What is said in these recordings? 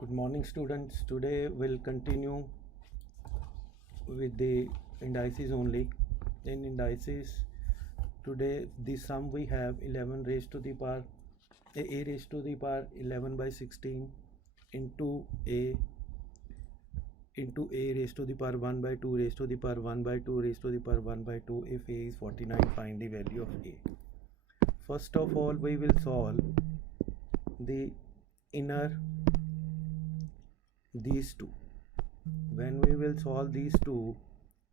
Good morning, students. Today we'll continue with the indices only. In indices, today the sum we have 11 raised to the power a raised to the power 11 by 16 into a raised to the power 1 by 2 raised to the power 1 by 2 raised to the power 1 by 2. If a is 49, find the value of a. First of all, we will solve the inner these two. When we will solve these two,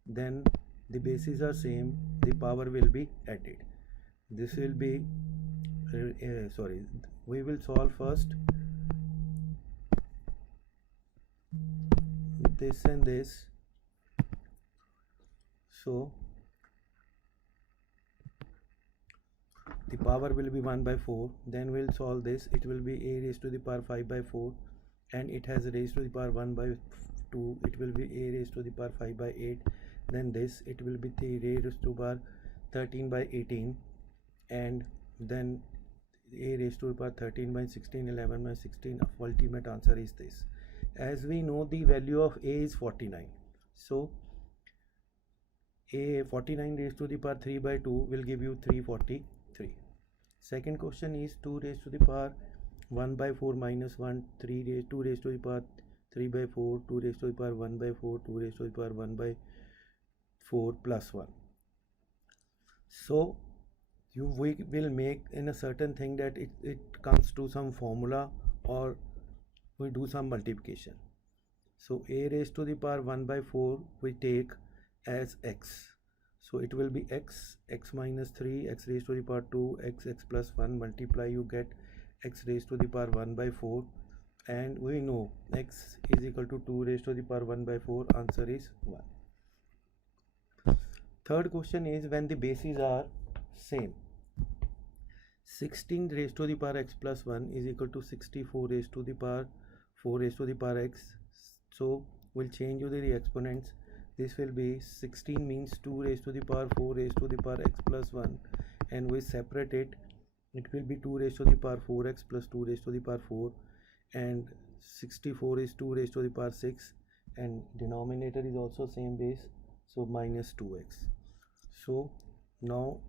then the bases are same, the power will be added. This will be we will solve first this and this. So the power will be 1 by 4. Then we'll solve this. It will be a raised to the power 5 by 4, and it has raised to the power 1 by 2. It will be a raised to the power 5 by 8. Then this, it will be 3 raised to the power 13 by 18, and then a raised to the power 13 by 16, 11 by 16. Ultimate answer is this. As we know, the value of a is 49, so a 49 raised to the power 3 by 2 will give you 343. Second question is 2 raised to the power 1 by 4 minus 1, 2 raised to the power 3 by 4, 2 raised to the power 1 by 4, 2 raised to the power 1 by 4 plus 1. So we will make in a certain thing that it comes to some formula, or we do some multiplication. So a raised to the power 1 by 4 we take as x. So it will be x minus 3, x raised to the power 2, x plus 1, multiply, you get x raised to the power 1 by 4, and we know x is equal to 2 raised to the power 1 by 4. Answer is 1. Third question is when the bases are same. 16 raised to the power x plus 1 is equal to 64 raised to the power 4 raised to the power x. So we'll change the exponents. This will be 16 means 2 raised to the power 4 raised to the power x plus 1, and we separate it. It will be 2 raised to the power 4x plus 2 raised to the power 4, and 64 is 2 raised to the power 6, and denominator is also same base, so minus 2x. So now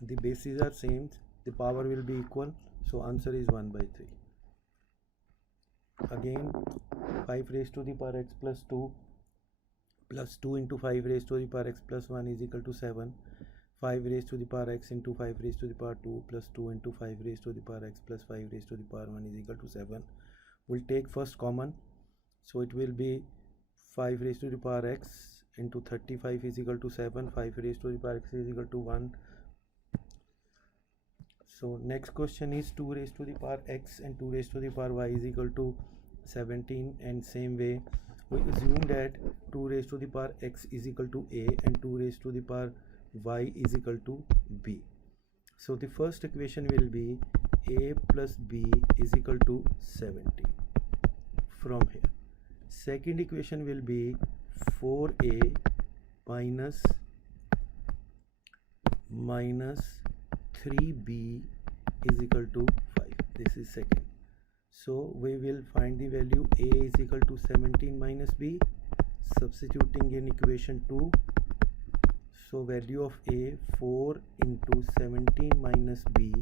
the bases are same, the power will be equal, so answer is 1 by 3. Again 5 raised to the power x plus 2 plus 2 into 5 raised to the power x plus 1 is equal to 7. 5 raised to the power x into 5 raised to the power 2 plus 2 into 5 raised to the power x plus 5 raised to the power 1 is equal to 7. We'll take first common, so it will be 5 raised to the power x into 35 is equal to 7. 5 raised to the power x is equal to 1. So next question is 2 raised to the power x and 2 raised to the power y is equal to 17, and same way we assume that 2 raised to the power x is equal to a and 2 raised to the power y is equal to b. So the first equation will be a plus b is equal to 17 from here. Second equation will be 4a minus 3b is equal to 5. This is second. So we will find the value a is equal to 17 minus b, substituting in equation 2. So value of a 4 into 17 minus b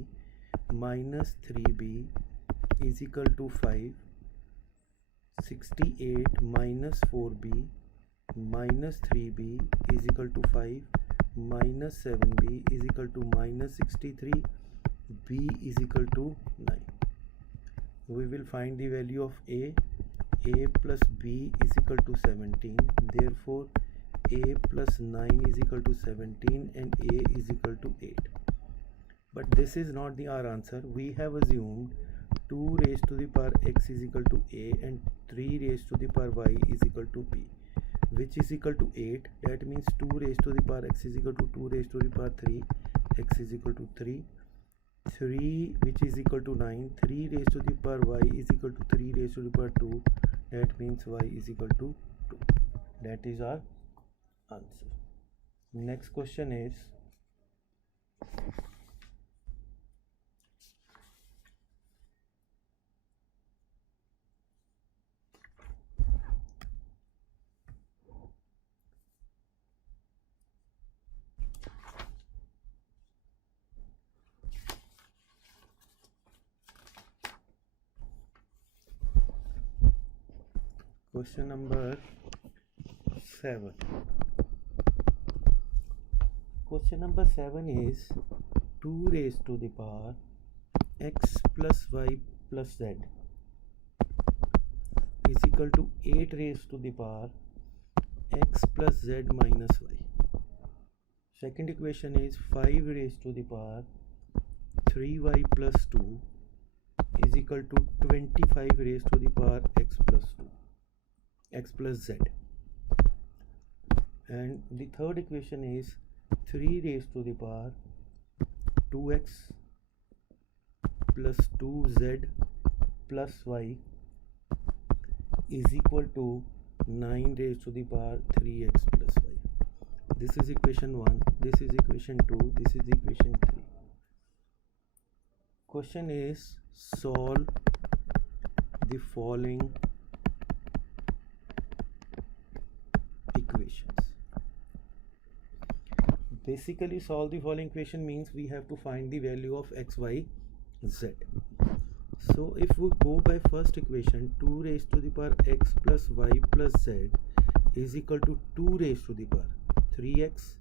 minus 3b is equal to 5. 68 minus 4b minus 3b is equal to 5, minus 7b is equal to minus 63, b is equal to 9. We will find the value of a plus b is equal to 17. Therefore a plus 9 is equal to 17 and a is equal to 8. But this is not our answer. We have assumed 2 raised to the power x is equal to a and 3 raised to the power y is equal to b, which is equal to 8. That means 2 raised to the power x is equal to 2 raised to the power 3, x is equal to 3. 3 which is equal to 9, 3 raised to the power y is equal to 3 raised to the power 2, that means y is equal to 2. That is our answer. Next question is Question number 7. Question number 7 is 2 raised to the power x plus y plus z is equal to 8 raised to the power x plus z minus y. Second equation is 5 raised to the power 3y plus 2 is equal to 25 raised to the power x plus z. And the third equation is 3 raised to the power 2x plus 2z plus y is equal to 9 raised to the power 3x plus y. This is equation 1, this is equation 2, this is equation 3. Question is solve the following equations. Basically, solve the following equation means we have to find the value of x, y, z. So if we go by first equation, 2 raised to the power x plus y plus z is equal to 2 raised to the power 3x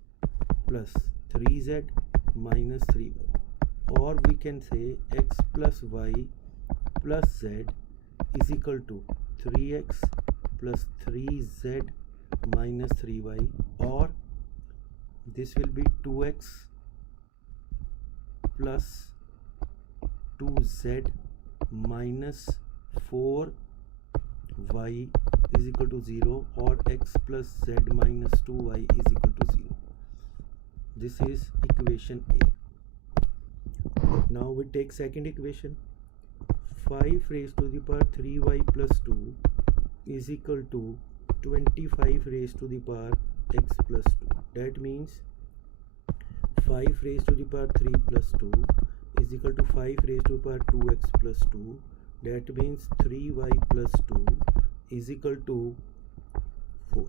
plus 3z minus 3y, or we can say x plus y plus z is equal to 3x plus 3z minus 3y, or this will be 2x plus 2z minus 4y is equal to 0, or x plus z minus 2y is equal to 0. This is equation A. Now we take second equation. 5 raised to the power 3y plus 2 is equal to 25 raised to the power x plus 2. That means 5 raised to the power 3 plus 2 is equal to 5 raised to the power 2x plus 2. That means 3y plus 2 is equal to 4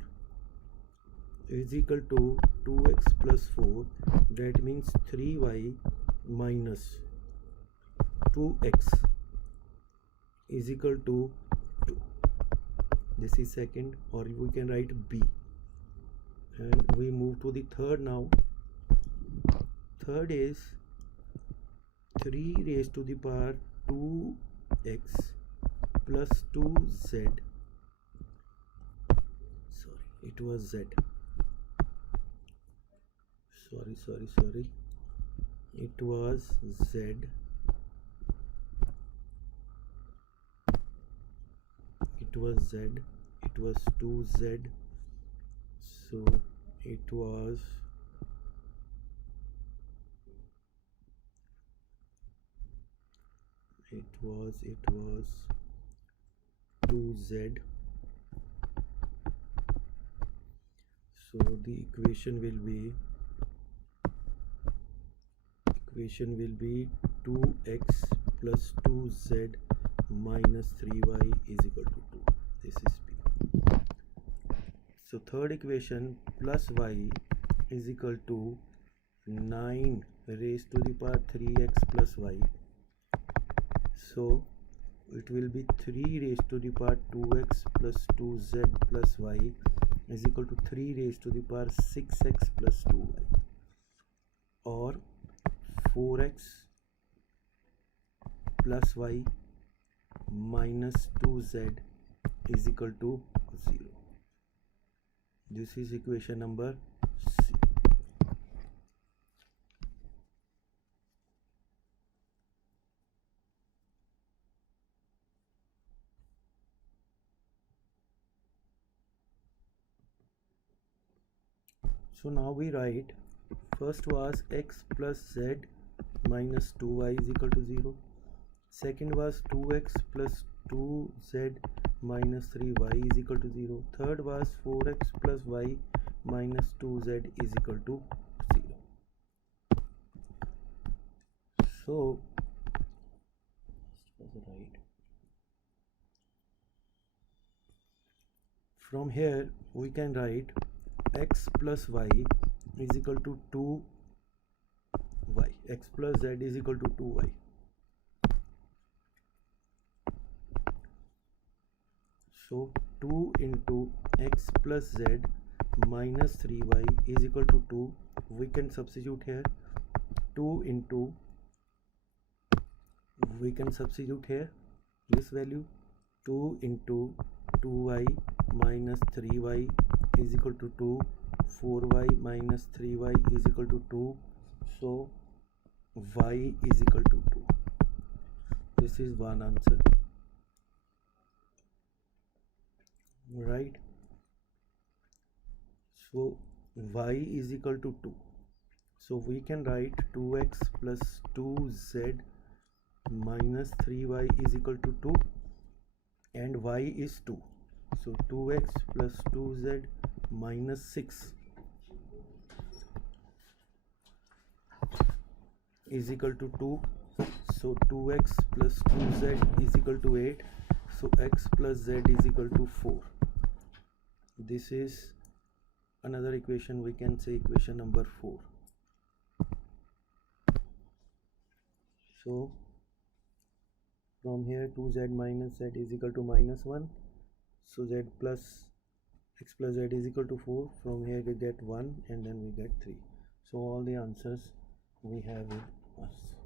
is equal to 2x plus 4. That means 3y minus 2x is equal to 2. This is second, or we can write B. And we move to the third now. Third is 3 raised to the power 2x plus 2z. Sorry, it was z. Sorry. It was z. It was 2z. So it was 2z. So the equation will be 2x plus 2z minus 3y is equal to 2. This is B. So third equation, plus y is equal to 9 raised to the power 3x plus y. So it will be 3 raised to the power 2x plus 2z plus y is equal to 3 raised to the power 6x plus 2y, or 4x plus y minus 2z is equal to 0. This is equation number C. So now we write, first was x plus z minus 2y is equal to 0. Second was 2x plus 2z minus 3y is equal to 0. Third was 4x plus y minus 2z is equal to 0. So from here we can write x plus y is equal to 2y. X plus z is equal to 2y. So 2 into x plus z minus 3y is equal to 2. We can substitute here 2 into, we can substitute here this value 2 into 2y minus 3y is equal to 2, 4y minus 3y is equal to 2, so y is equal to 2. This is one answer, right? So y is equal to 2, so we can write 2x plus 2z minus 3y is equal to 2, and y is 2, so 2x plus 2z minus 6 is equal to 2, so 2x plus 2z is equal to 8, so x plus z is equal to 4. This is another equation, we can say equation number 4. So from here 2z minus z is equal to minus 1, so z plus x plus z is equal to 4. From here we get 1 and then we get 3. So all the answers we have with us.